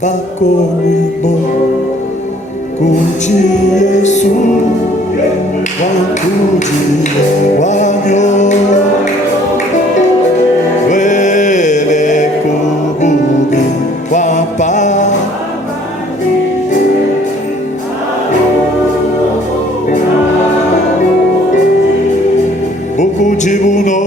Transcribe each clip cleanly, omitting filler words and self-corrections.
Bakowibo Kuji Yesu Wakuji Wanyo Wele Kububi Wapa Bukuji Buno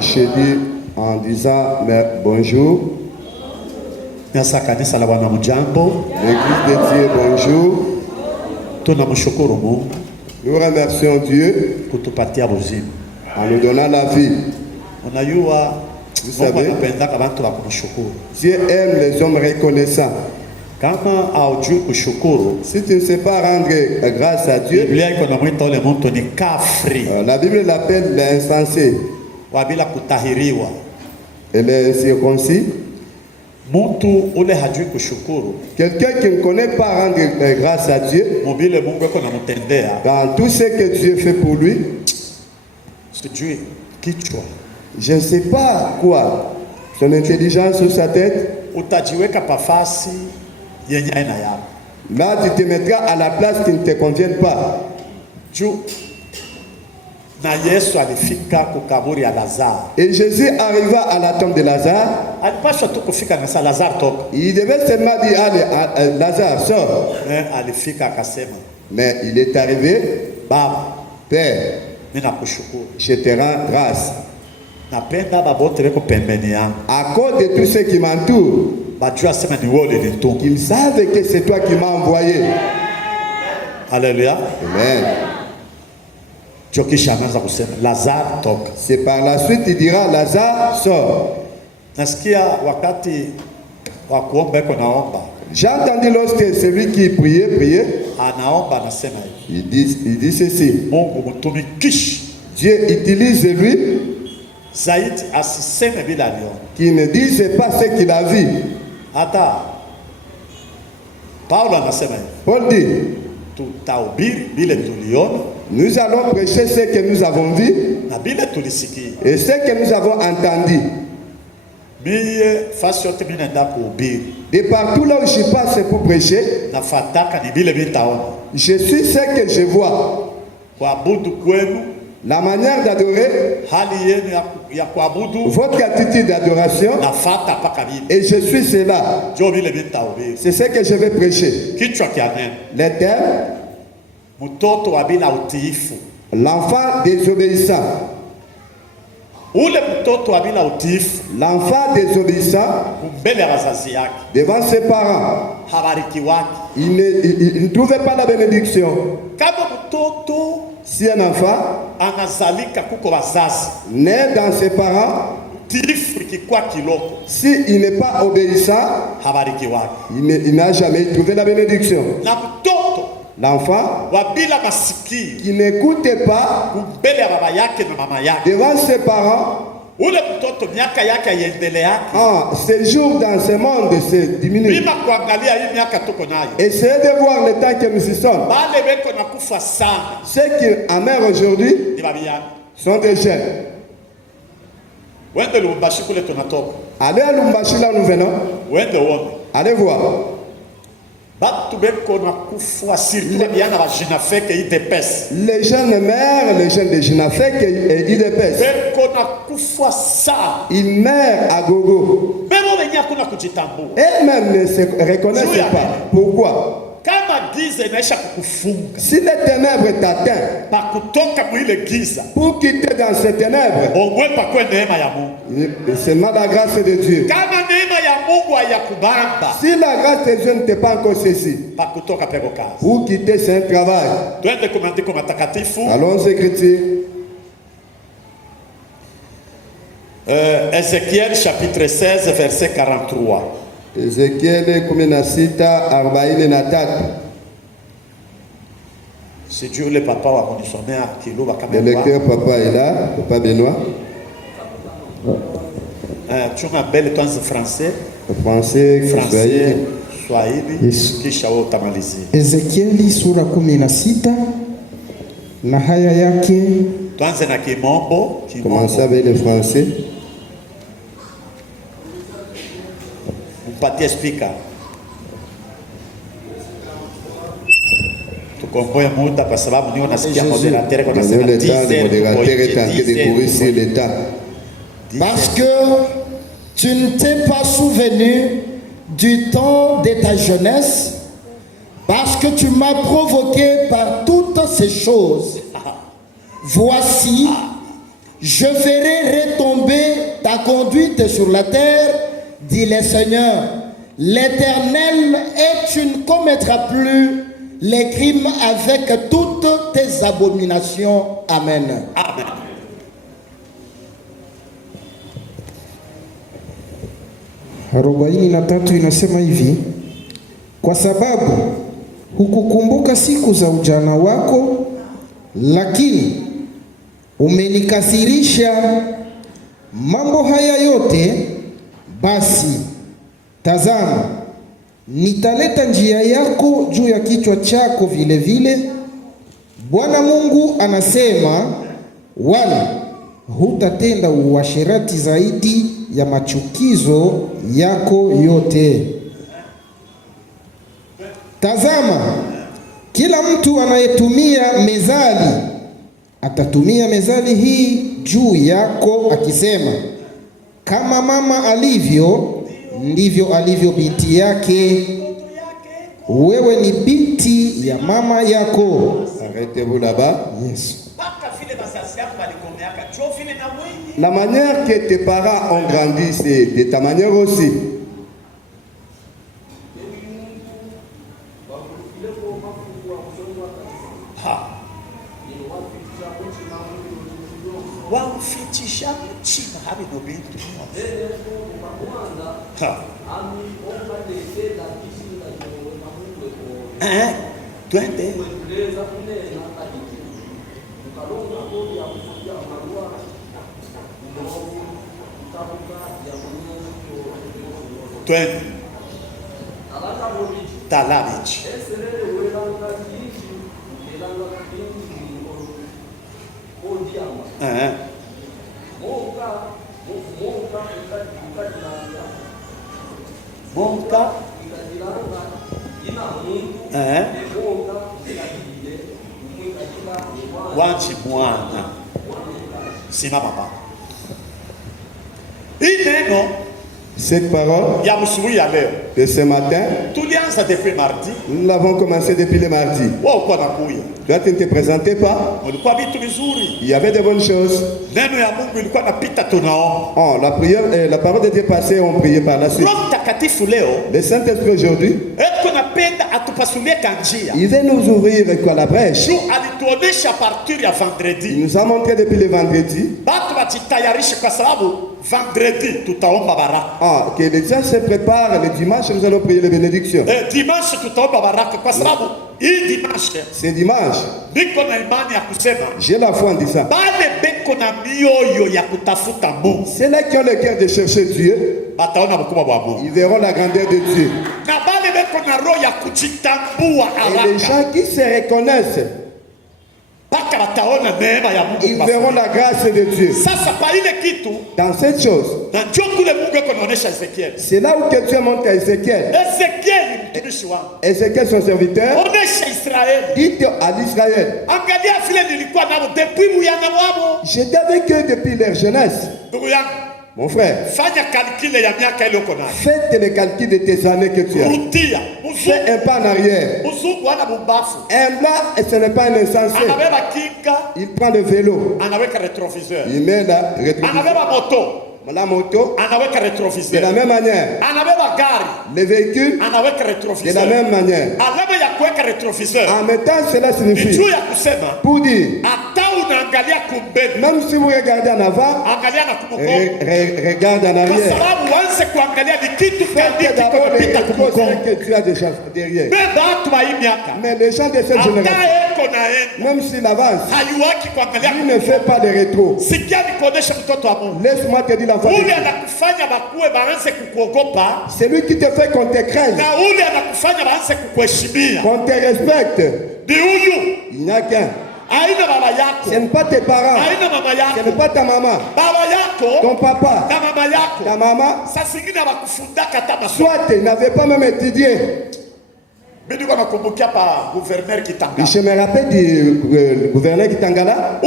Je dis en disant bonjour. L'église de Dieu, bonjour. Nous remercions Dieu en nous donnant la vie. Vous savez, Dieu aime les hommes reconnaissants. Si tu ne sais pas rendre grâce à Dieu, la Bible l'appelle l'insensé et l'incirconcis. Quelqu'un qui ne connaît pas rendre grâce à Dieu dans tout ce que Dieu fait pour lui, je ne sais pas quoi, son intelligence ou sa tête. Là, tu te mettras à la place qui ne te convient pas. Et Jésus arriva à la tombe de Lazare. Il devait seulement dire, allez, Lazare, sors. Mais il est arrivé, Père, je te rends grâce. À cause de tous ceux qui m'entourent, qu'ils savent que c'est toi qui m'as envoyé. Alléluia. Amen. C'est par la suite il dira, Lazare, sort. J'ai entendu lorsque celui qui priait, il dit ceci. Dieu utilise lui qui ne disait pas ce qu'il a vu. Paul dit, nous allons prêcher ce que nous avons vu et ce que nous avons entendu. De partout là où je passe pour prêcher, je suis ce que je vois. La manière d'adorer, votre attitude d'adoration, et je suis cela. C'est ce que je vais prêcher. Les thèmes, l'enfant désobéissant. L'enfant désobéissant devant ses parents, il ne trouvait pas la bénédiction. Si un enfant naît dans ses parents, s'il n'est pas obéissant, il n'a jamais trouvé la bénédiction. L'enfant qui n'écoutait pas devant ses parents, séjour dans ce monde se diminue. Essayez de voir le temps que nous y sommes. Ceux qui en meurent aujourd'hui sont des jeunes. Allez à Lumbashi là nous venons. Allez voir. Les jeunes meurent, les jeunes de Jinafek et IDPS. Ils meurent à gogo. Eux-mêmes ne se reconnaissent pas. Pourquoi? Si les ténèbres t'atteignent, pour quitter dans ces ténèbres, c'est seulement la grâce de Dieu. Si la grâce de Dieu ne t'est pas encore saisie, pour quitter, c'est un travail. Allons écrire. Ézéchiel chapitre 16 verset 43. Ezekiel 16:43. C'est Dieu le papa wa kunisomea kiluba kama Le lecteur papa est là, papa Benoît. Tu m'appelles toi en français. Français, Swahili, kisha utamalizia. Ezekieli sura 16 na haya yake. Tuanze na Kimombo. Commencez avec le français. Mpatie speaker. Tukomboe muda kwa sababu niona nasikia moderateur kwa nasema 10 heures. Parce que tu ne t'es pas souvenu du temps de ta jeunesse, parce que tu m'as provoqué par toutes ces choses. Voici, je ferai retomber ta conduite sur la terre, dit le Seigneur. L'Éternel, et tu ne commettras plus les crimes avec toutes tes abominations. Amen. Amen. Arobaini na tatu inasema hivi: kwa sababu hukukumbuka siku za ujana wako, lakini umenikasirisha mambo haya yote, basi tazama, nitaleta njia yako juu ya kichwa chako vile vile, Bwana Mungu anasema, wala hutatenda uasherati zaidi ya machukizo yako yote. Tazama, kila mtu anayetumia mezali atatumia mezali hii juu yako akisema, kama mama alivyo ndivyo alivyo binti yake. Wewe ni binti ya mama yako. Arrêtez-vous là-bas. Yes. La manière que tes parents ont grandi, c'est de ta manière aussi. Twende. Twende. Talabich. Monka. Wanchi mwana. Sina baba. Hii neno cette parole de ce matin, nous l'avons commencé depuis le mardi. Toi, tu ne te présentais pas. Il y avait de bonnes choses. Oh, la parole de Dieu passée, on priait par la suite. Le Saint-Esprit aujourd'hui, il veut nous ouvrir quoi, la brèche. Il nous a montré depuis le vendredi. Vendredi, tutaomba baraka. Ah, que les gens se préparent. Le dimanche, nous allons prier les bénédictions. Dimanche, tutaomba baraka kwa sababu hii dimanche. C'est dimanche. Biko na imani ya kusema. J'ai la foi en disant. Bale beko na mioyo ya kutafuta Mungu. C'est là qui ont le cœur de chercher Dieu. Bataona bukubwa bwa Mungu. Ils verront la grandeur de Dieu. Na bale beko na roho ya kujitambua haraka. Et les gens qui se reconnaissent, ils verront la grâce de Dieu. Dans cette chose, c'est là où Dieu montre à Ézéchiel. Ézéchiel, son serviteur, dit à l'Israël, j'étais avec eux depuis leur jeunesse. Mon frère, faites le calcul de tes années que tu as. Fais un pas en arrière. Un blanc, et ce n'est pas un insensé. Il prend le vélo. Il met la rétroviseur. La moto, de la même manière. Les véhicules, de la même manière. En mettant cela signifie, pour dire, Même si vous regardez en avant, regarde en arrière. Faites d'abord les choses que tu as déjà derrière. Mais les gens de cette génération, même s'il avance, il ne fait pas de rétro. Laisse-moi te dire la vérité. C'est lui qui te fait qu'on te craigne, qu'on te respecte. Il n'y a qu'un. Ce n'est pas tes parents, ce n'est pas ta maman, ton papa, ta maman. Soit tu n'avais pas même étudié. Je me rappelle du gouverneur Kitangala.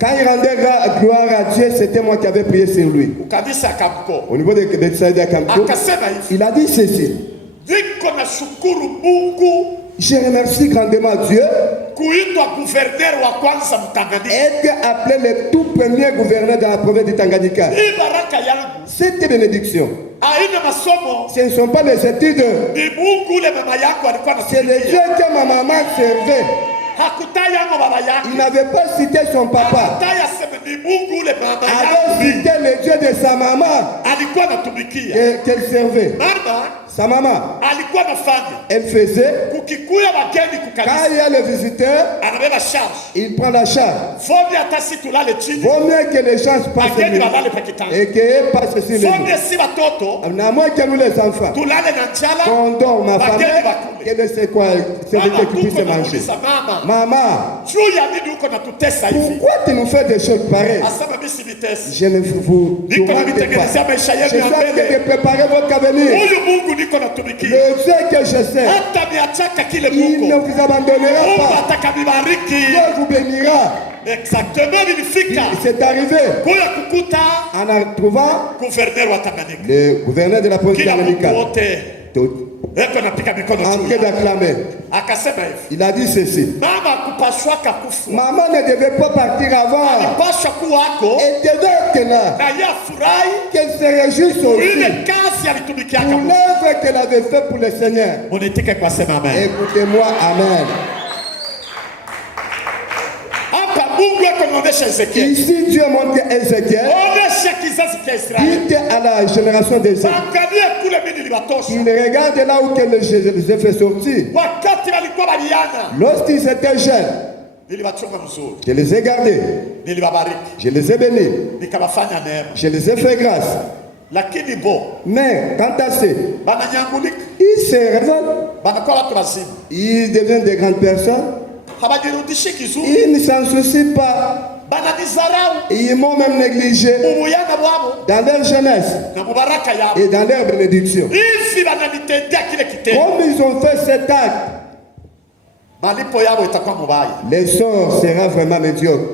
Quand il rendait gloire à Dieu, c'était moi qui avais prié sur lui. Au niveau de Betsaïda Kamko, il a dit ceci. Je remercie grandement Dieu être appelé le tout premier gouverneur de la province de Tanganyika. Cette bénédiction, ce ne sont pas les études, c'est le Dieu que ma maman servait. Il n'avait pas cité son papa, il avait cité le Dieu de sa maman qu'elle servait. Sa maman, elle faisait, quand il y a le visiteur, il prend la charge. Vaut mieux que les gens passent mieux et qu'ils passent sur les nous. À moins que nous les enfants, qu'on dort, ma famille, qu'elle ne sait quoi, c'est qui puisse manger. Maman, pourquoi tu nous fais des choses pareilles? Je ne vous demande pas. Je suis en train de préparer votre avenir. Le Dieu que je sais, il ne vous abandonnera pas. Dieu vous bénira. Exactement, c'est arrivé en trouvant le gouverneur de la province Tanganyika en train d'acclamer. Il a dit ceci. Maman ne devait pas partir avant. Elle devait être là. Qu'elle se réjouisse aussi pour l'œuvre qu'elle avait faite pour le Seigneur. Écoutez-moi, amen. Ici, Dieu montre Ézéchiel. Dites à la génération des hommes. Il regarde là où je les ai fait sortir. Lorsqu'ils étaient jeunes, je les ai gardés. Je les ai bénis. Je les ai fait grâce. Mais quand assez, ils se révoltent. Ils deviennent des grandes personnes. Ils ne s'en soucient pas. Ils m'ont même négligé dans leur jeunesse et dans leur bénédiction. Comme ils ont fait cet acte, le sort sera vraiment médiocre.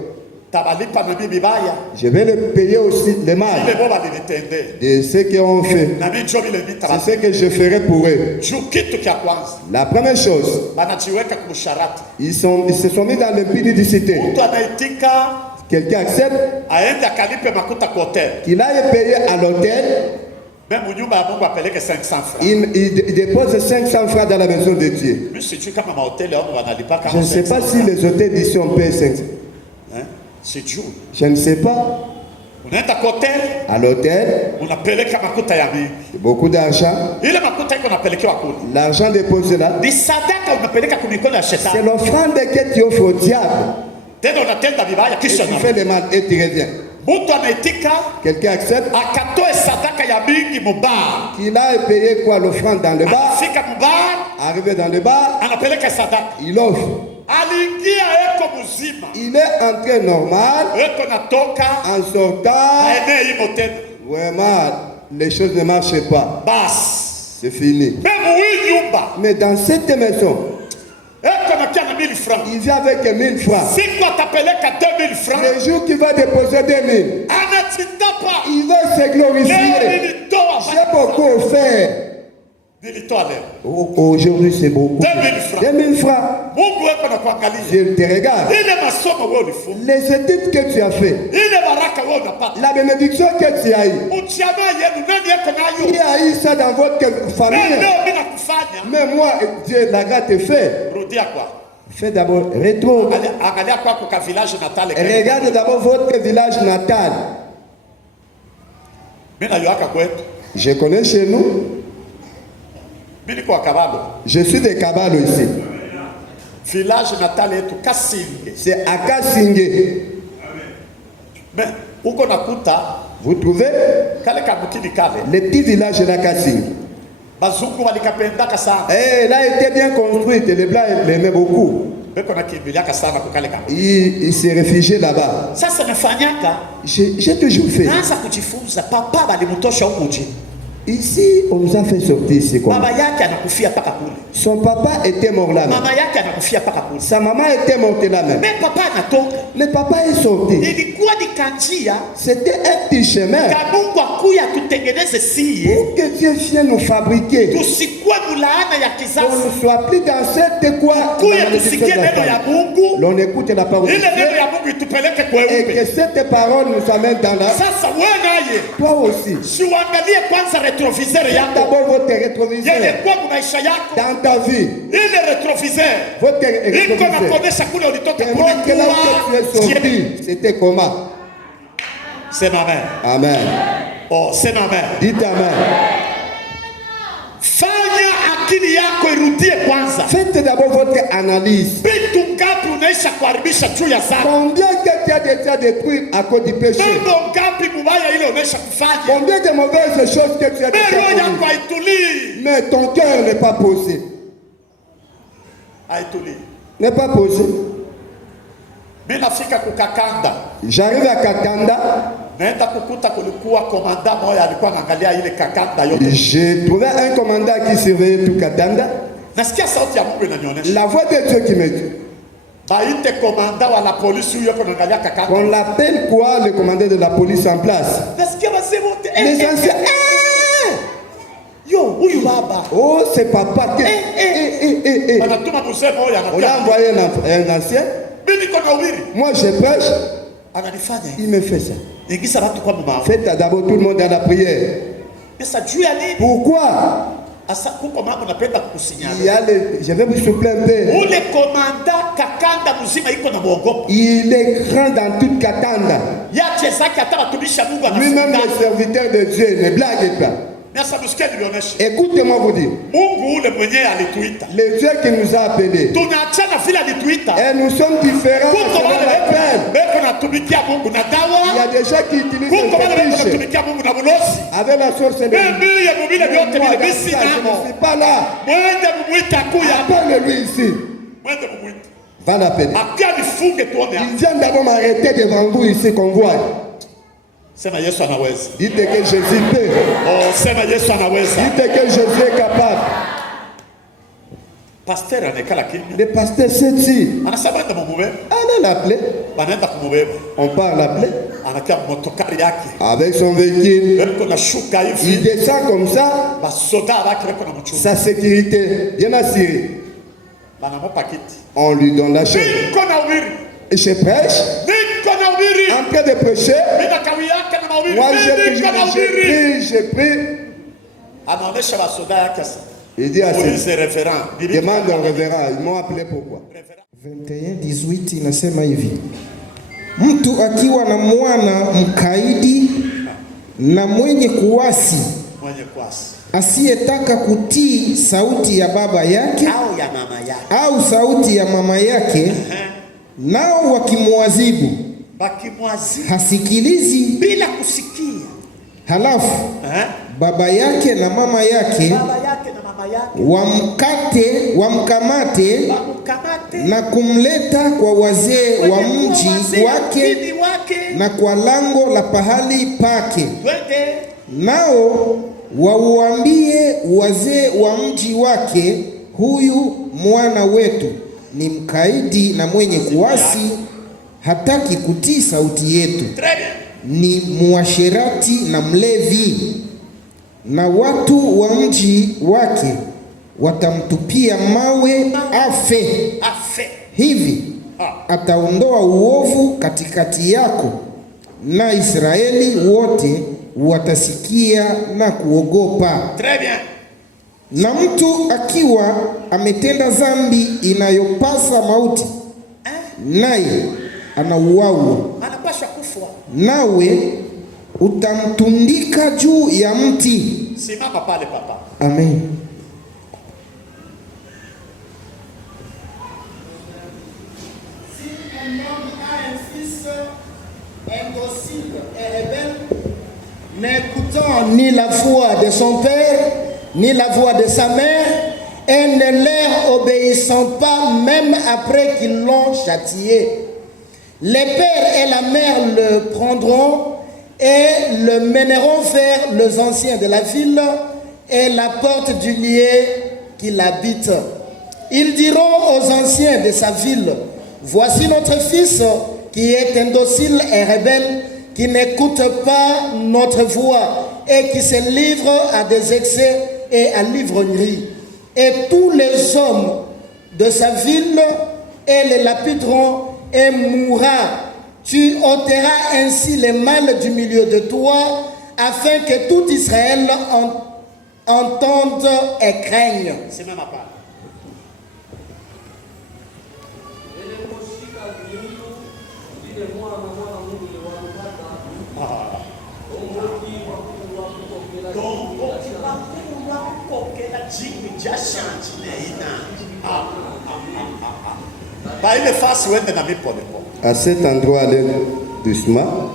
Je vais le payer aussi le mal de ce qu'ils ont fait. C'est ce que je ferai pour eux. La première chose, ils se sont mis dans l'impudicité. Quelqu'un accepte qu'il aille payer à l'hôtel. Il dépose 500 francs dans la maison de Dieu. Je ne sais pas si les hôtels d'ici on paye 500. Je ne sais pas. À l'hôtel, beaucoup d'argent. L'argent déposé là, c'est l'offrande que tu offres au diable. Et tu fais le mal et tu reviens. Quelqu'un accepte qu'il a payé quoi l'offrande dans le bar. Arrivé dans le bar, il offre. Il est entré normal. En sortant, vraiment, les choses ne marchaient pas. C'est fini. Mais dans cette maison, il vient avec 1000 francs. Le jour qu'il va déposer 2000, il va se glorifier. J'ai beaucoup offert. Aujourd'hui c'est beaucoup. 2000 francs. Je te regarde. Les études que tu as fait, la bénédiction que tu as eue, qui a eu ça dans votre famille. Mais moi, Dieu, la grâce est faite. Fais d'abord rétro. Regarde d'abord votre village natal. Je connais chez nous. Je suis de Kabalo ici. Village natal est Kassinge. C'est à Kassinge. Mais vous trouvez les petits villages de la Kassinge. Et là, il était bien construit. Les Blancs l'aimaient beaucoup. Il s'est réfugié là-bas. J'ai toujours fait. Ici, on nous a fait sortir ici. Son papa était mort là. Sa maman était morte là même. Mais papa est sorti. C'était un petit chemin. Pour que Dieu vienne nous fabriquer. On ne soit plus dans cette quoi. L'on écoute la parole de Dieu. Et que cette parole nous amène dans la. Toi aussi. D'abord votre rétroviseur dans ta vie. Votre rétroviseur. Témoin que là où tu es sorti, c'était comment? C'est ma mère. Amen. Oh, c'est ma mère. Dites amen. Faites d'abord votre analyse. Combien que tu as déjà détruit à cause du péché? Combien de mauvaises choses que tu as déjà commises? Mais ton cœur n'est pas posé. N'est pas posé. J'arrive à Kakanda. J'ai trouvé un commandant qui surveillait tout Katanda. La voix de Dieu qui me dit. On l'appelle quoi, le commandant de la police en place? Les anciens. Oh, c'est papa. On a envoyé un ancien. Moi, je prêche. Il me fait ça. Faites d'abord tout le monde à la prière. Pourquoi? Je vais vous souffler un peu. Il est grand dans toute Katanda. Lui-même le serviteur de Dieu, ne blague pas. Écoutez-moi vous dire. Le Dieu qui nous a appelés. Et nous sommes différents. Il y a des gens qui utilisent le fétiche avec la sorcellerie. Moi, je ne suis pas là. Appelle-lui ici. Va l'appeler. Il vient d'abord m'arrêter devant vous ici qu'on voit. Dites que Jésus peut. Dites que Jésus est capable. Le pasteur sait si. Allez l'appeler. On part l'appeler. Avec son véhicule. Il descend comme ça. Sa sécurité bien assurée. On lui donne la chaîne. Et je prêche. En train de prêcher. Moi j'ai pris. Il dit à ses demande un révérend. Ils m'ont appelé pourquoi? 21:18 inasema hivi: mtu akiwa na mwana mkaidi na mwenye kuasi asiyetaka kutii sauti ya baba yake au sauti ya mama yake, nao wakimwazibu hasikilizi bila kusikia, halafu baba yake na mama yake wamkamate na kumleta kwa wazee wa mji wake na kwa lango la pahali pake, nao wauambie wazee wa mji wake, huyu mwana wetu ni mkaidi na mwenye kuasi, hataki kutii sauti yetu, ni muasherati na mlevi, na watu wa mji wake watamtupia mawe afe. Hivi ataondoa uovu katikati yako, na Israeli wote watasikia na kuogopa. Na mtu akiwa ametenda dhambi inayopasa mauti, naye anauawa, anapaswa kufa, nawe utamtundika juu ya mti. Simama pale papa. Amen. Si un homme a un fils indocile et rebelle, n'écoutant ni la voix de son père, ni la voix de sa mère, et ne leur obéissant pas même après qu'ils l'ont châtié, les pères et la mère le prendront et le mèneront vers les anciens de la ville et la porte du lieu qu'il habite. Ils diront aux anciens de sa ville, voici notre fils qui est indocile et rebelle, qui n'écoute pas notre voix et qui se livre à des excès et à l'ivrognerie. Et tous les hommes de sa ville et les lapideront et mourra. Tu ôteras ainsi les mal du milieu de toi, afin que tout Israël entende et craigne. C'est même pas. À cet endroit, allez doucement.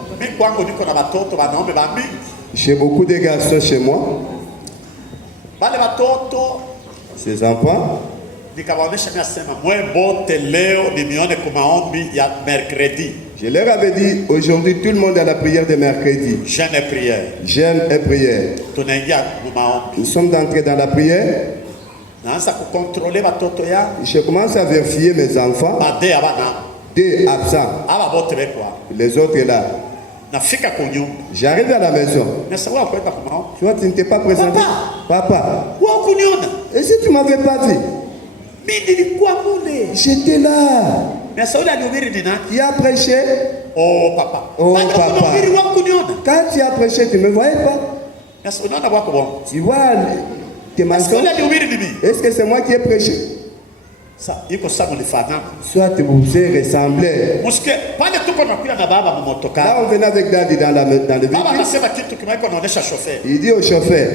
J'ai beaucoup de garçons chez moi. Ces enfants. Je leur avais dit, aujourd'hui tout le monde a la prière de mercredi. Jeûne et prière. Jeûne et prière. Nous sommes entrés dans la prière. Je commence à vérifier mes enfants. Deux absents. Les autres là. J'arrive à la maison. Toi, tu ne t'es pas présenté. Papa. Et si tu ne m'avais pas vu? J'étais là. Qui a prêché? Oh papa. Oh papa. Quand tu as prêché, tu ne me voyais pas. Tu vois tes mensonges. Est-ce que c'est moi qui ai prêché? Soit vous avez ressemblé. Là on venait avec Daddy dans le véhicule. Il dit au chauffeur,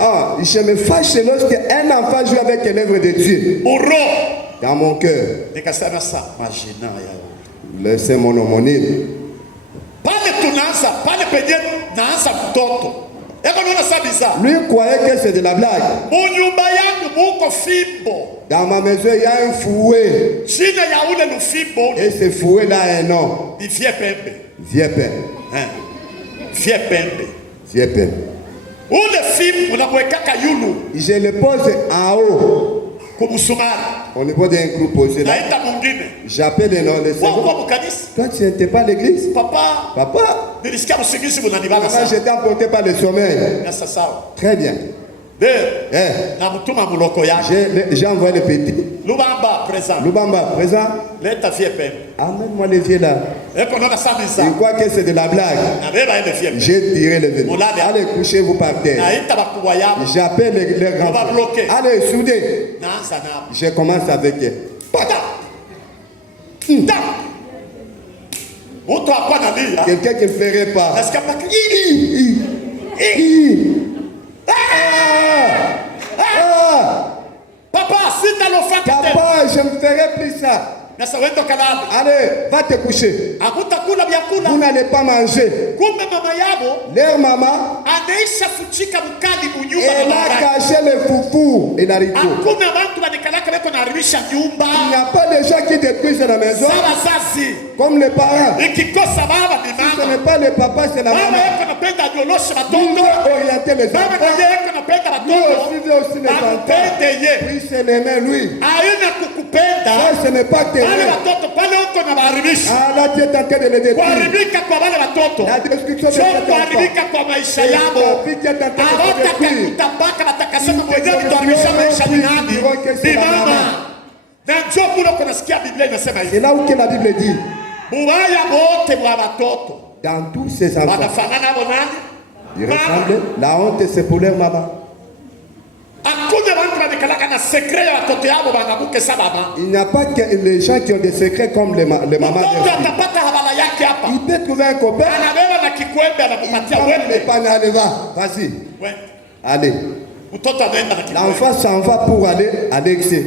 ah, je me fâche lorsque un enfant joue avec l'œuvre de Dieu. Dans mon cœur. Laissez mon homonyme. Lui croyait que c'est de la blague. Dans ma maison, il y a un fouet. Et ce fouet-là a un nom. Vieux père. Vieux père. Je le pose en haut. On ne peut d'un groupe posé là. J'appelle le nom de ce groupe. Toi, tu n'étais pas à l'église? Papa. Moi, j'étais emporté par le sommeil. Très bien. J'ai envoyé le petit. Lubamba, présent. Amène-moi le vieux là. Il croit que c'est de la blague. J'ai tiré le vieux. Allez, couchez-vous par terre. J'appelle les grands. Allez, soudez. Je commence avec eux. Quelqu'un qui ne ferait pas. Papa, je ne ferai plus ça. Allez, va te coucher. Vous n'allez pas manger. Leur maman, elle a caché le foufou et l'haricot. Il n'y a pas de gens qui détruisent la maison comme les parents. Si ce n'est pas le papa, c'est la maman. Nous veut orienter les enfants. Lui aussi veut aussi les enfants. Lui, c'est l'aimer, lui. Ça, ce n'est pas que ah, là, tu es en train de les détruire. La destruction de cet enfant. C'est la vie qui est en train de détruire. C'est là où que la Bible dit. Dans tous ces enfants, Il ressemble. La honte, c'est pour leur maman. Il n'y a pas que les gens qui ont des secrets comme les mamans. Il peut trouver un copain. Vas-y. Allez. L'enfant s'en va pour aller à l'excès.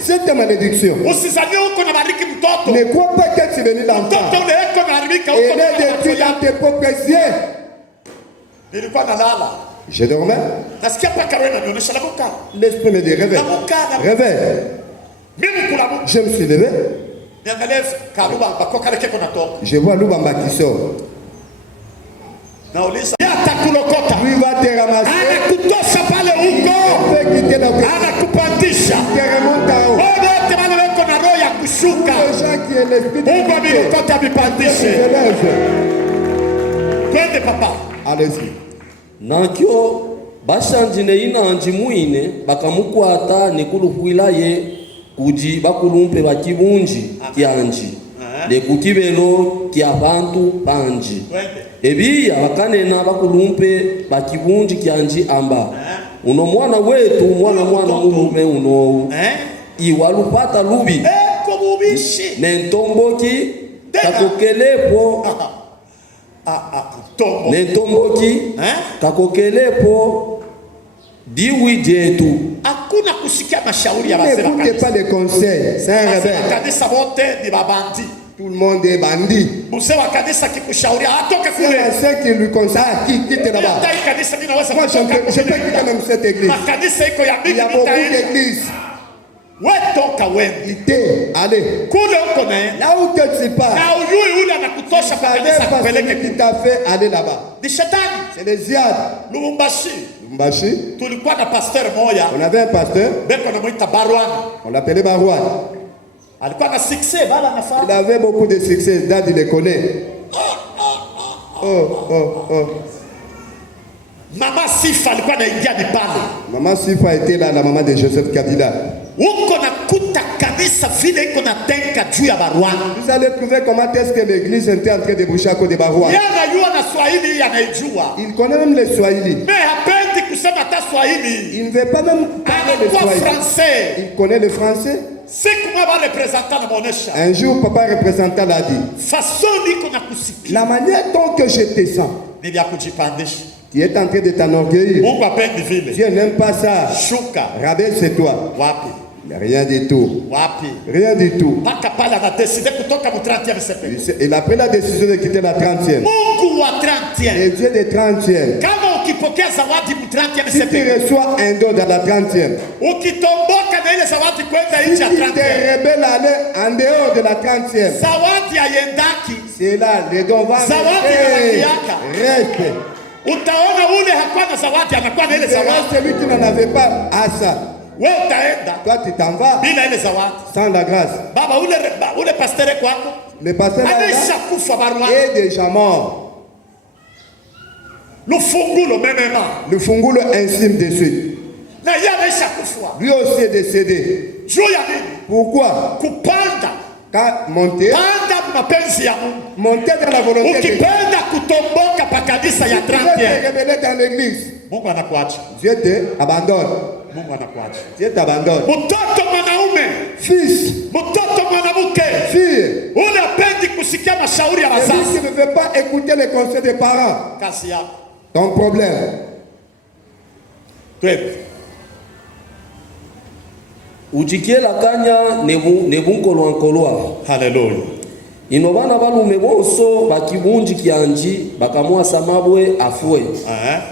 C'est ta malédiction. Ne crois pas que tu es venu d'enfant. Et il est détruit dans tes propres yeux. Je dormais. L'esprit me dit réveille. Réveille. Je me suis levé. Je vois Lubamba qui sort. Lui va te ramasser. Il fait quitter la maison. Il te remonte en haut. Les gens qui est l'esprit de allez-y. Nankyo bashanjine inanji muine bakamukwata nekulukwila ye kuji bakulumpe bakibunji kyanji lekukibelo kya bantu panji ebiya bakanena bakulumpe bakibunji kyanji amba uno mwana wetu mwana mulume uno iwalupata lubi nentomboki kakokelepo nentomboki kakokelepo diwi jetu. Hakuna kusikia mashauri ya wazee. N'écoutez pas les conseils, c'est un rebelle. Kanisa wote ni babandi. Tout le monde est bandit. Mzee wa kanisa kikushauri atoke kule. C'est qui lui conseille, quitte là-bas. Moi je peux quitter même cette église. Il y a beaucoup d'églises. Allez. Là où tu pars. Qui t'a fait aller là-bas. C'est les ziad. Lubumbashi. On avait un pasteur. On l'appelait Barouane. Il avait beaucoup de succès. Dad, il les connaît. Maman Sifa alikuwa anaingia ni pale. Maman Sifa était là, la maman de Joseph Kabila. Uko nakuta kanisa vile iko natenga juu ya Barouane. Vous allez trouver comment est-ce que l'église était en train de boucher à cause de Barouane. Yeye anajua na Swahili anaijua. Il connaît même le Swahili. Mais hapendi kusema hata Swahili. Il ne veut pas même parler le Swahili. Français. Il connaît le français. Siku moja wale representant na monesha. Un jour papa représentant l'a dit. Façon niko na kusikia. La manière dont que je te sens. Ni vya kujipandisha. Tu es en train de t'enorgueillir. Mungu apendi vile. Dieu n'aime pas ça. Shuka. Rabaisse toi. Wapi? Rien du tout. Wapi? Rien du tout. Paka pala na décidé kutoka mu 30e septembre. Il a pris la décision de quitter la 30e. Mungu wa 30e. Le Dieu des 30e. Kama ukipokea zawadi mu 30e Si tu septembre. reçois un don dans la 30e. Ukitomboka na ile zawadi kwenda nje ya Si tu 30e. te rebelles aller en dehors de la 30e. Zawadi ayendaki. C'est là, les dons vont reste. Utaona ule hakuwa na zawadi anakuwa na ile zawadi. Celui qui n'en avait pas à ça. Wewe utaenda. Toi tu t'en vas. Bila ile zawadi. Sans la grâce. Baba ule pasteur kwako. Le pasteur anaisha kufa Barouane. est déjà mort. Lufungulo memema. Lufungulo insime de suite. Na yeye anaisha kufa. Lui aussi est décédé. Juu ya nini? Pourquoi? Kupanda. Quand monter. Panda mapenzi ya Mungu. Monter dans la volonté de Dieu. Ukipenda kutomboka pa kanisa ya 30e. Tu te rebeller dans l'église. Mungu anakuacha. Dieu te abandonne. Mungu anakuacha. Dieu t'abandonne. Mtoto mwanaume. Fils. Mtoto mwanamke. Fille. Unapendi kusikia mashauri ya wazazi. Tu ne veux pas écouter les conseils des parents. Kazi yako. Ton problème. Twende. Ujikiela kanya nebunkolwankolwa. Hallelujah. Ino bana balume bonso bakibunji kyanji bakamwasa mabwe afwe.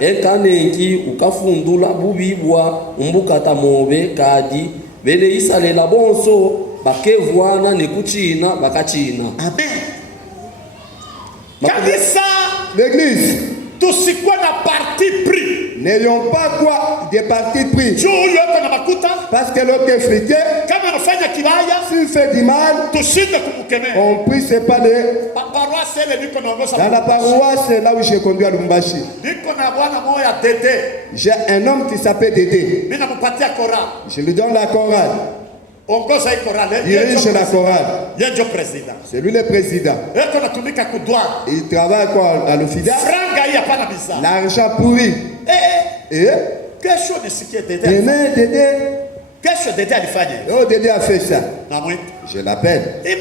Ekanengi ukafundula bubibwa umbukata mobe kadi bele isalela bonso bakevwana nekuchina bakachina. Amen. Kanisa l'église tusikuwa na parti pris. N'ayons pas quoi des partis pris. Juu yoko na makuta. Parce que l'autre est friqué. Kama anafanya kibaya. S'il fait du mal. Tushinde kumkemea. On prie c'est pas de. Paroisse ile niko naongoza. Dans la paroisse c'est là où j'ai conduit à Lubumbashi. Niko na bwana moya Dédé. J'ai un homme qui s'appelle Dédé. Mimi nampatia chorale. Je lui donne la chorale. dirige la chorale. C'est lui le président. Il travaille quoi à l'office. L'argent pourri. Et oh, Dédé a fait ça. Je l'appelle. Est-ce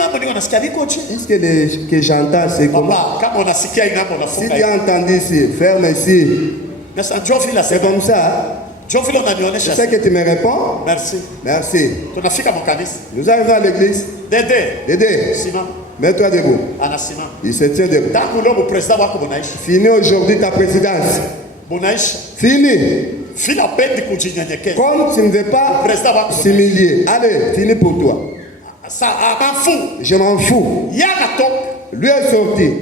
que j'entends c'est comment? Si tu as entendu ici, ferme ici. C'est comme ça. Je sais que tu me réponds. Merci. Merci. Nous arrivons à l'église. Dédé. Mets-toi debout. Il se tient debout. Fini aujourd'hui ta présidence. Fini. Comme tu ne veux pas s'humilier. Allez, fini pour toi. Je m'en fous. Lui est sorti.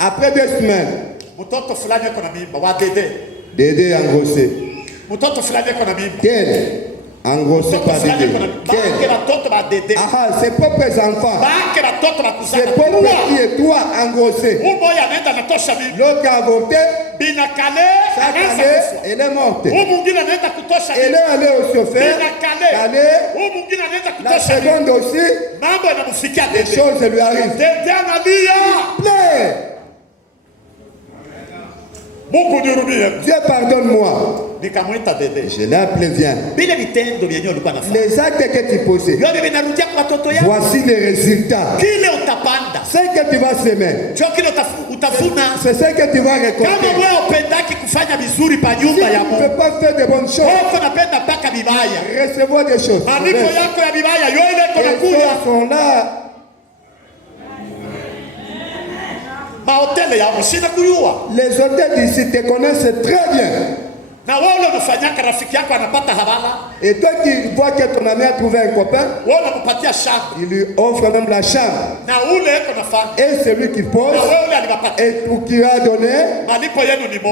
Après 2 semaines. Dédé engrossé. Quel? Engrossé par Dédé. Quel? Ah, ses propres enfants. Ses propres qui est toi engrossé. L'autre a avorté. Ça calé. Elle est morte. Elle est allée au chauffeur. Calé. La seconde aussi. Les choses lui arrivent. Plaît. Dieu pardonne-moi. Je l'ai appelé, viens. Les actes que tu possèdes. Voici les résultats. Ce que tu vas semer. C'est ce que tu vas récolter. Si tu ne peux pas faire de bonnes choses, recevoir des choses. Les choses sont là. Les hôtels d'ici te connaissent très bien. Et toi qui vois que ton ami a trouvé un copain, il lui offre même la chambre. Et celui qui pose, et pour qui a donné,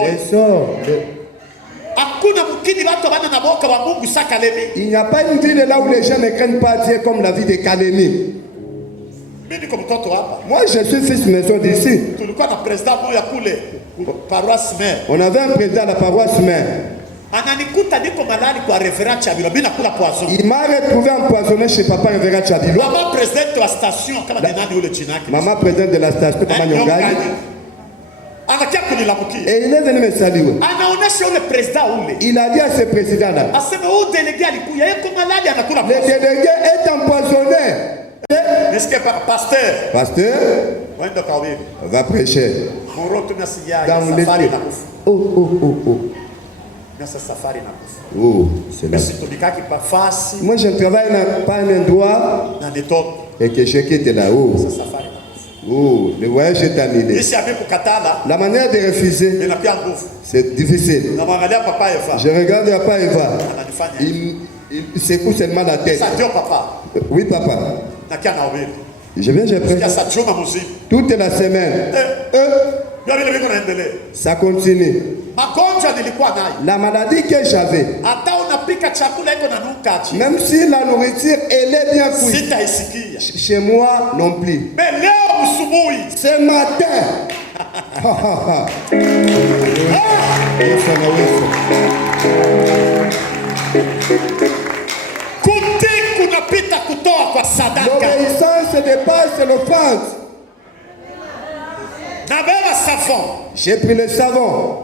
les sorts. Il n'y a pas une ville là où les gens ne craignent pas Dieu comme la ville de Kalemi. Moi, je suis fils maison d'ici. On avait un président de la paroisse mère. Il m'a retrouvé empoisonné chez papa révérend Chabilo. Maman présidente de la station Kamanyongani. Et il est venu me saluer. Il a dit à ce président-là, le délégué est empoisonné. Pasteur, va prêcher dans l'été. Oh, c'est là. Moi, je ne travaille pas un endroit et que je quitte là-haut. Oh, le voyage est annulé. La manière de refuser, c'est difficile. Je regarde papa Eva. Il secoue seulement la tête. Oui, papa. Je viens, j'ai pris. Toute la semaine. Ça continue. La maladie que j'avais, même si la nourriture elle est bien cuite, chez moi non plus. Ce matin, l'obéissance dépasse l'offense. J'ai pris le savon.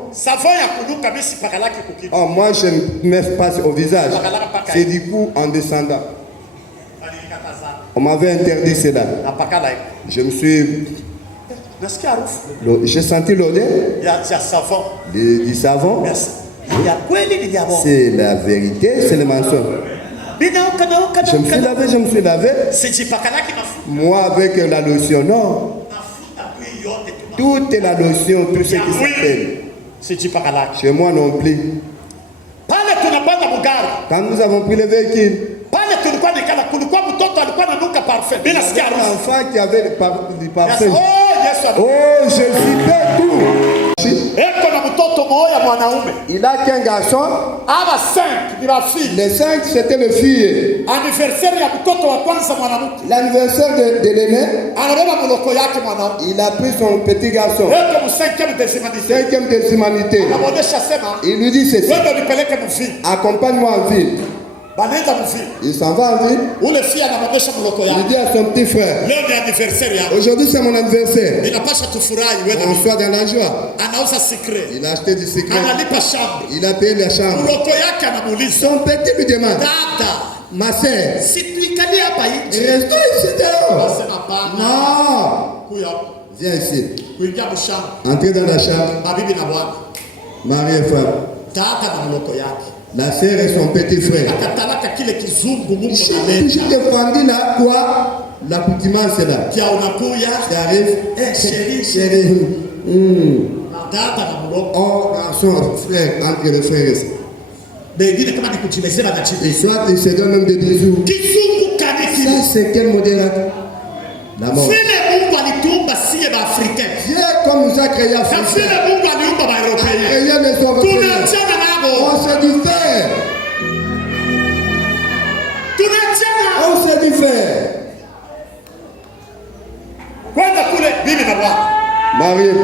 Oh, moi je ne mets pas au visage. C'est du coup en descendant. On m'avait interdit cela. Je me suis... J'ai senti l'odeur du savon. C'est la vérité, c'est le mensonge. Je me suis lavé. Moi avec la lotion, non. Toute la lotion, tout ce qui s'appelle. Chez moi non plus. Quand nous avons pris le véhicule, l'enfant qui avait du parfum. Oh, Jésus fait tout. Il a qu'un garçon. Les 5 c'était le fille. L'anniversaire de l'aîné. Il a pris son petit garçon. 5e des humanités. Il lui dit ceci. Accompagne-moi en ville. Banaenda mvile. Il s'en va en ville. Ule fia anamwonyesha mloko yake. Il dit à son petit frère. Leo ni anniversaire yako. Aujourd'hui c'est mon anniversaire. Inapasha tufurahi wewe. On soit dans la joie. Anauza secret. Il a acheté du secret. Analipa chambre. Il a payé la chambre. Mloko yake anamuuliza. Son petit lui demande. Dada, ma sœur, si tuikali hapa nje. Restons ici dehors. Anasema bana. Non. Kuya. Viens ici. Kuingia mshamba. Entrez dans la chambre. Mabibi na bwana. Mari et femme. Dada na mloko yake. La sœur et son petit frère. Akatalaka kile kizungu Mungu analeta. Je défendis là quoi? L'accoutumance là. Kia unakuya. Qui arrive. Chérie. Dada na mloko. Oh, garçon, frère, entre les frères. Bengine kama ni kujimezea na chini. Et soit ils se donnent même des bisous. Kizungu kaniki. Ça c'est quel modèle là? La mort. Vile Mungu alitumba sie ba Africain. Dieu comme nous a créé Na Africain. vile Mungu aliumba ba Européen. Rien ne sauve. Tunaachana nabo. On se diffère. Tunaachana. On se diffère. Kwenda kule bibi na bwana. Marie.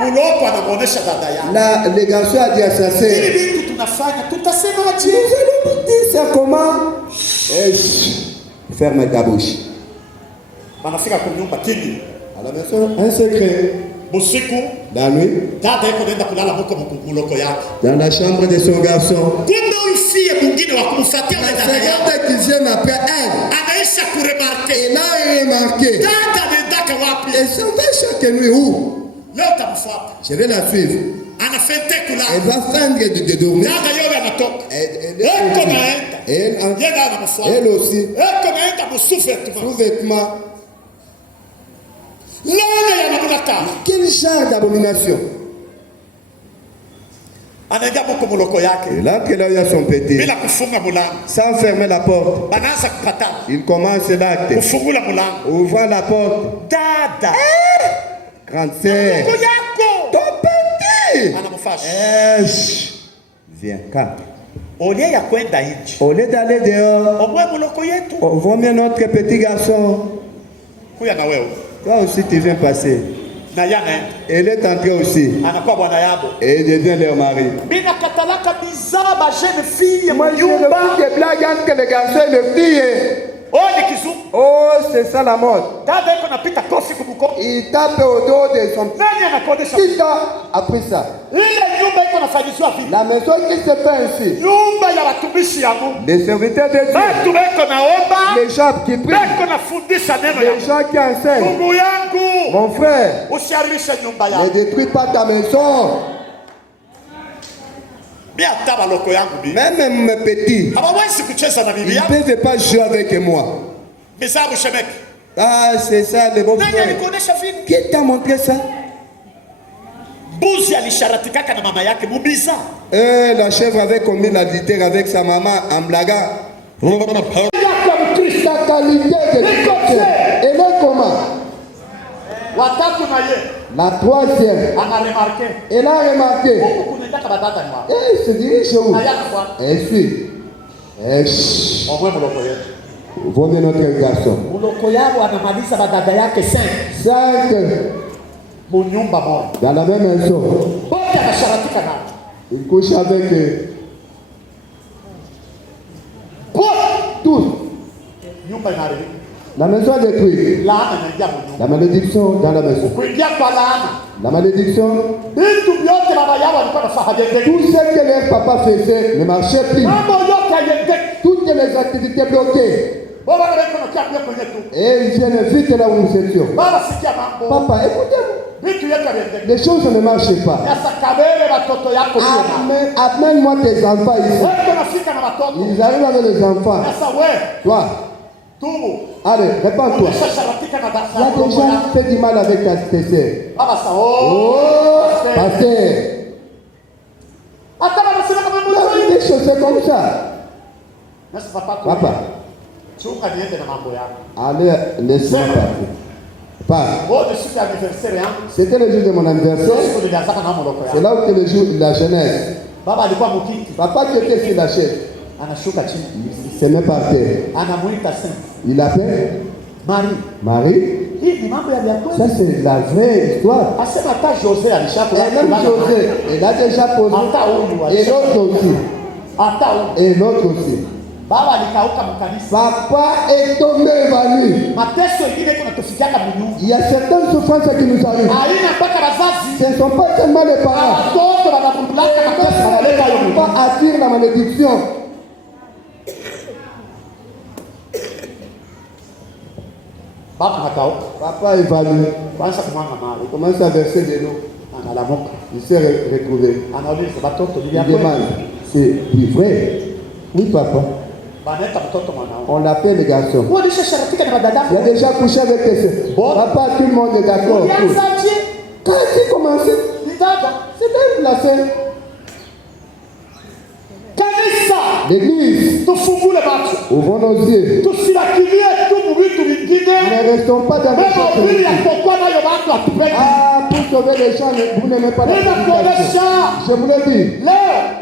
Muloko anamuonesha dada yake. Là, le garçon a dit à sa sœur. Hili vitu tunafanya tutasemaje? Nous allons dire ça comment? Ferme ta bouche. Wanafika kunyumba kini. À la maison, un secret. Busiku, La nuit, dada yako naenda kulala huko muloko yake. dans la chambre de son garçon. Kumbe usiye mwingine wa kumfuatia yule dada yake. C'est qui viennent après elle. Anaisha kuremarke. Et là, il est marqué. Dada anaendaka wapi? Et s'en va chaque nuit où? Leo tamfuata. Je vais la suivre. Anafente Elle kulala. va feindre de dormir. Dada yule anatoka. Eko naenda. Yeye anamfuata. Elle aussi. Eko naenda musufetu. Sous-vêtements. Lana ya mamlaka. Quel genre d'abomination? Anaingia huko muloko yake. Et là, que là, il y a son petit. Bila kufunga mulango. Sans fermer la porte. Banaanza kupatana. Il commence l'acte. Kufungula mulango. Ouvre la porte. Dada. Grande sœur. Muloko yako. Ton petit. Anamfasha. Viens, calme. Olia ya kwenda nje. Au lieu d'aller dehors, Omwe muloko yetu. on voit bien notre petit garçon. Kuya na wewe. Toi aussi, tu viens passer. Na yana. Elle est entrée aussi. Anakuwa bwana yabo. Et elle devient leur mari. Bina katalaka bizarre ba jeune fille Moi, je muyumba. des blagues entre les garçons et les filles. Oh ni kizungu. Oh, c'est ça la mode. Dada yako napita kofi kumko. Il tape au dos de son petit. Nani anakodesha? Qui t'a appris ça? Ile nyumba iko nafanyishwa vipi? La maison qui se fait ainsi. Nyumba ya watumishi ya Mungu. Les serviteurs de Dieu. Watu weko naomba. Les gens qui prient. Weko nafundisha neno ya Les gens qui enseignent. Mungu yangu. Mon frère, Usiharibishe nyumba ne yako. détruis pas ta maison. Mimi hata baloko yangu bi. Même mes petits, Hawawezi kucheza na bibi ils yako. ne peuvent pas jouer avec moi. Bizabu shemeki. Ah, c'est ça, les bons Nani frères. alikuonesha vipi? Qui t'a montré ça? Mbuzi alisharatikaka na mama yake mubiza. La chèvre avait commis l'adultère avec sa maman en blaguant. La qualité de elle est comment? Watatu na ye. La troisième, Ana remarqué. elle a remarqué. Huko kunaendaka badada ni wapi? Elle se dirige où? Ayana kwa. Elle suit. Omwe muloko yetu. Vaut bien notre garçon. Muloko yao anamaliza badada yake 5. 5 Munyumba moja. dans la même maison. Bote anasharatika nao. Il couche avec tous. Nyumba inaharibika. La maison est détruite. Laana inaingia munyumba. La malédiction dans la maison. Kuingia kwa laana. La malédiction, Vitu vyote baba yao walikuwa nafanya hajengeki. tout ce que leur papa faisait ne marchait plus. Mambo yote hajengeki. Toutes les activités bloquées. Baba wale wanakia pia kwenye tu. Et ils viennent vite là où nous étions. Baba sikia mambo. Papa, écoutez-moi. Vitu yote hajengeki. Les choses ne marchent pas. Sasa kabele watoto yako pia. Amène-moi tes enfants ici. Wewe unafika na watoto. Ils arrivent avec les enfants. Sasa wewe Toi, tubu. allez, répands-toi. Unasharatika na Il y a des gens qui font du mal avec tes sœurs. Baba sa Oh, pasteur. Hata wanasema kama Il y a des choses comme ça. Nasi papa. Papa, Chunga niende na mambo yako. allez, laisse-moi partir. Papa, Wote siku ya anniversaire yangu. c'était le jour de mon anniversaire. Siku nilianza na muloko C'est yangu. là où était le jour de la jeunesse. Baba alikuwa mkiti. Papa qui était sur la chaise, Anashuka chini. il se met par terre. Anamuita sana. Il appelle Marie. Marie. Hii ni mambo ya biako. Ça, c'est la vraie histoire. Asema hata Jose alishakula. Et même José, il a déjà posé. Hata huyu Et l'autre aussi. Hata huyu. Et l'autre aussi. Baba alikauka mkanisa. Papa est tombé évanoui. Mateso ingine kuna tufikiaka mnyumba. Il y a certaines souffrances qui nous arrivent. Haina mpaka wazazi. Ce ne sont pas seulement les parents. Watoto wanabulaka mateso wanaleta hiyo. Pas attire la malédiction. Papa évalue. Il commence à verser de l'eau. Il s'est retrouvé. Il demande, c'est plus vrai? Oui, papa. On l'appelle le garçon. Il a déjà couché avec ses soeurs. Papa, tout le monde est d'accord. Quand il a commencé, c'était placé. L'église, ouvrons nos yeux. Ne restons pas dans les choses. Ah, pour sauver les gens, vous n'aimez pas la prédication. Je vous le dis.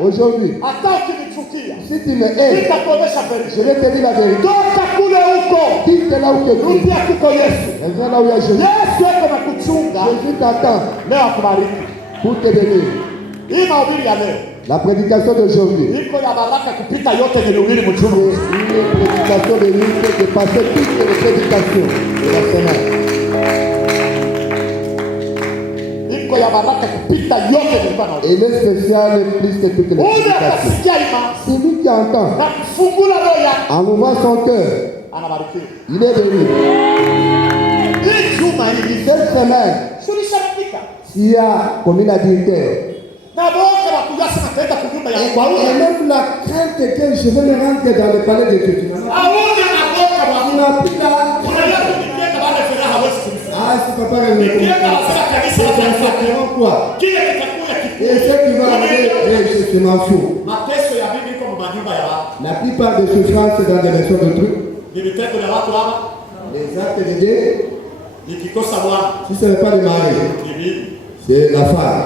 Aujourd'hui, si tu me hais, je vais te dire la vérité. Quitte là où tu es. Reviens là où il y a Jésus. Jésus t'attend pour te bénir. La prédication d'aujourd'hui, c'est une prédication de lui qui dépasse toutes les prédications de la semaine. Et le spécial est plus que toutes les prédications. C'est lui qui entend. En ouvrant son cœur, il est venu. Cette semaine, s'il y a comme il a dit, et même la crainte que je vais me rendre dans le palais de Dieu. Il n'a plus là. Ah, si papa est venu. C'est quoi? Et ce qui va arriver, je m'en fous. La plupart des souffrances dans des maisons de trucs, les actes de Dieu, si ce n'est pas le mari, c'est la femme.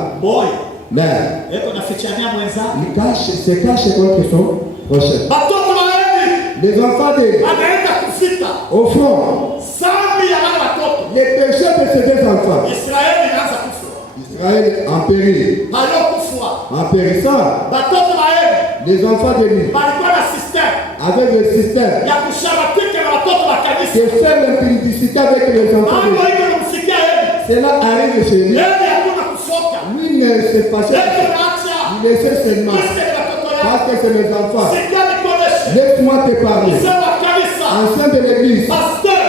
Mais il se cache contre son prochain. Les enfants au fond, les péchés de ces deux enfants, Israël en péril, en périssant, les enfants de lui, avec le système de faire l'impudicité avec les enfants de lui. Cela arrive chez lui. Lui ne se fâchait pas. Il laissait seulement. Parce que c'est mes enfants. Laisse-moi te parler. Ancien de l'église. Pasteur.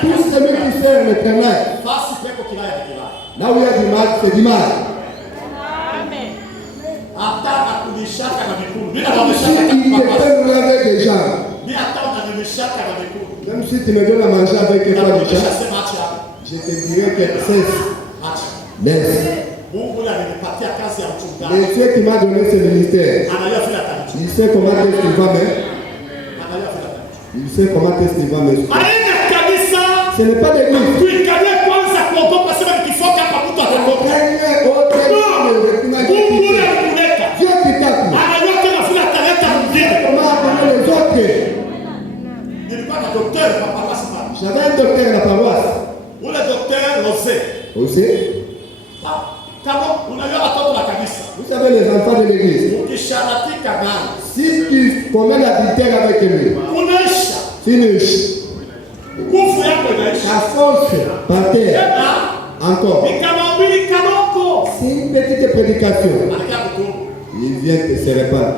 Tout celui qui sert l'éternel. Là où il y a du mal, c'est du mal. Il ne peut nous laver des gens. Même si tu me donnes à manger avec toi des gens, je te dirais que laisse. Mais Dieu qui m'a donné ce ministère, il sait comment est-ce qu'il va mettre. Il sait comment est-ce qu'il va mettre. Ce n'est pas l'église. Dieu qui tape. Comment appeler les autres? J'avais un docteur à la paroisse. Où le docteur Osé. Vous savez les enfants de l'église. Si tu commets l'adultère avec lui, finish. Ta force par terre. Encore. C'est une petite prédication. Il vient te se répandre.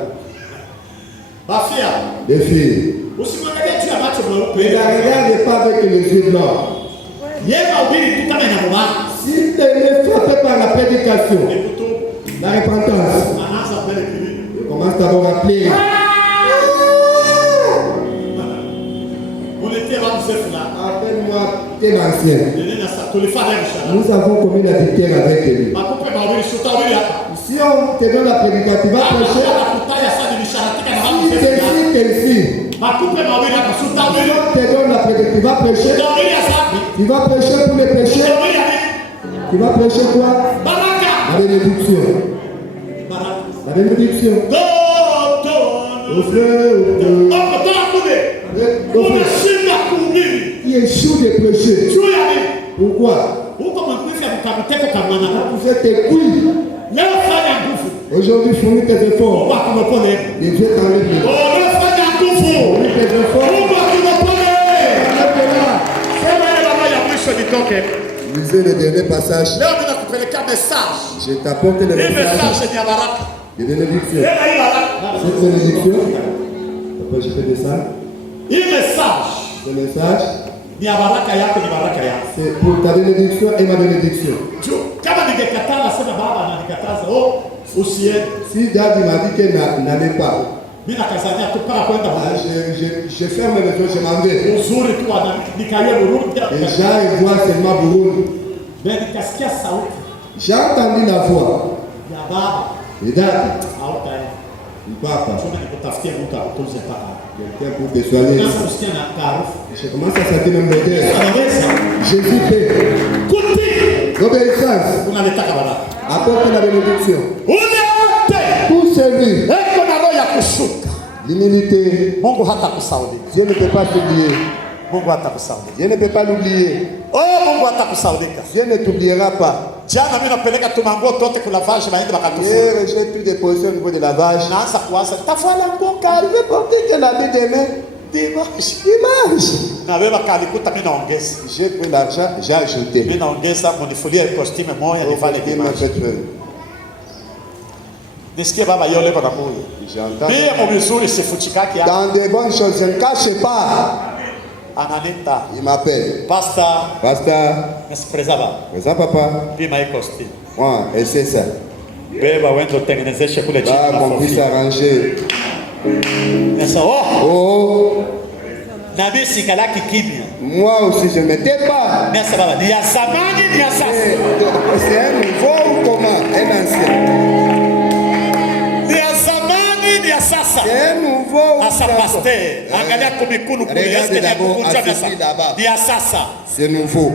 Les filles. Ne la regarde pas avec les yeux blancs. Si tu es frappé par la prédication, la repentance, commence d'abord à pleurer. Appelle-moi tel ancien. Nous avons commis la dictature avec lui. Si on te donne la prédication, tu vas prêcher. Si tu on te donne la prédication, tu vas prêcher. Tu vas prêcher pour les péchés. Tu vas prêcher quoi? La bénédiction. La bénédiction. Au frère, qui échoue de prêcher. Pourquoi? Vous êtes des couilles. Aujourd'hui, fournis tes efforts. Et Dieu t'enlève. Fournis tes efforts. Lisez le dernier passage. Je t'apporte le message de bénédiction. Cette bénédiction, après je fais des ça. Ce message, c'est pour ta bénédiction et ma bénédiction. Si Daddy m'a dit qu'elle n'allait pas, je ferme les yeux, je m'en vais. Et j'ai voix seulement Burundi. J'ai entendu la voix. Et Daddy, il part pas. Quelqu'un pour te soigner. Je commence à sentir même l'odeur. Jésus paie. L'obéissance. Apporte la bénédiction. Pour celui. L'humilité. Dieu ne peut pas t'oublier. Dieu ne peut pas l'oublier. Dieu ne t'oubliera pas. Hier, j'ai pris des positions au niveau de lavage. Je vais porter quel habit demain? Dimanche. J'ai pris l'argent, j'ai ajouté. Dans des bonnes choses, je ne cache pas. Il m'appelle. Pasteur. Papa. Ouais, et c'est ça. Qu'on puisse arranger. Oh. Moi aussi je ne m'étais pas. C'est un nouveau ou comment? Un ancien. C'est un nouveau. Regarde d'abord associé là-bas. C'est nouveau.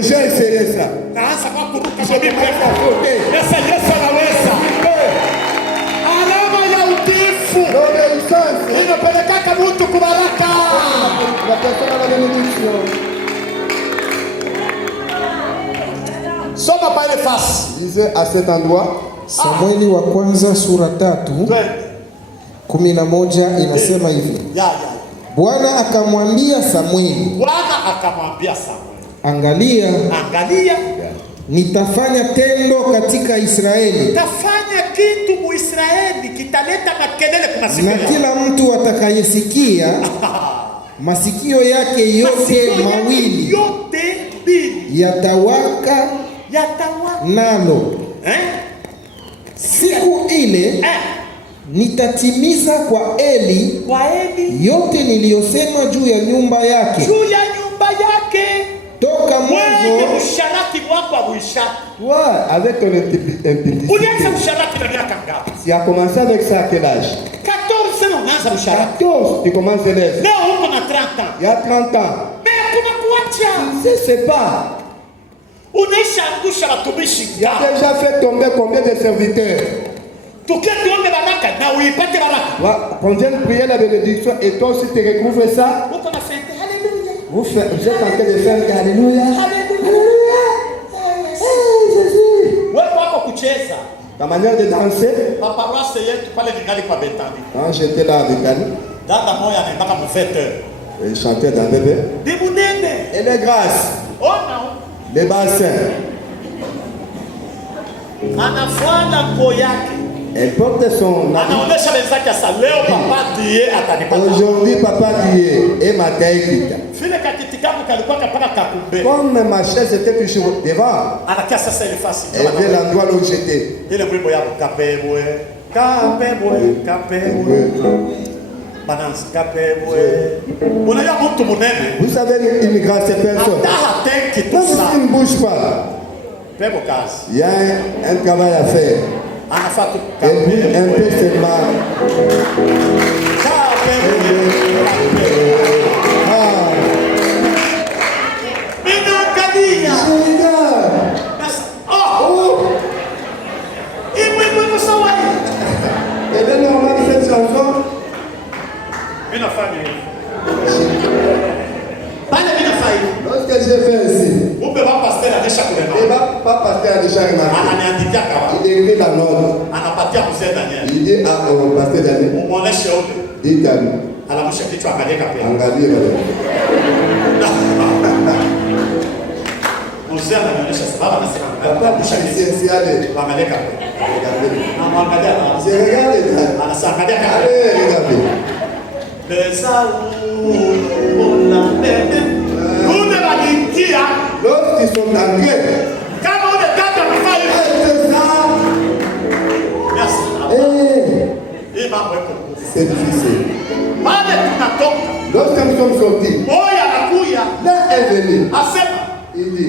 J'ai essayé ça. Lisez à cet endroit. Samueli wa kwanza sura 3:11 inasema hivi. Bwana akamwambia Samueli, angalia, nitafanya tendo katika Israeli. Na kila mtu atakayesikia masikio yake yote mawili yatawaka nalo. Siku ile nitatimiza kwa Eli yote niliyosema juu ya nyumba yake. Toka mwanzo. Ouais, avec ton impudicité. Tu as commencé avec ça à quel âge? 14, tu commences à l'âge. Il y a 30 ans. Tu ne sais pas. Il a déjà fait tomber combien de serviteurs? Combien de prières la bénédiction et toi aussi tu recouvres ça? Vous êtes en train de faire Alléluia. Jésus. Ta manière de danser. Quand j'étais là avec Annie, il chantait dans le bébé. Et les grâces. Les bassins. Elle porte son habit. Aujourd'hui, papa dit et ma taille. Comme ma chaise était toujours devant, elle vient l'endroit où j'étais. Vous savez, une grâce personne. Même s'il ne bouge pas, il y a un travail à faire. Et puis un peu seulement. Et de normal cette chanson. Lorsque j'ai fait ici, et pas pasteur à déjà Il écrit la note. Il dit au pasteur Daniel. Dit Daniel. Lorsqu'ils sont entrés, c'est difficile. Lorsque nous sommes sortis, l'un est venu. Il dit,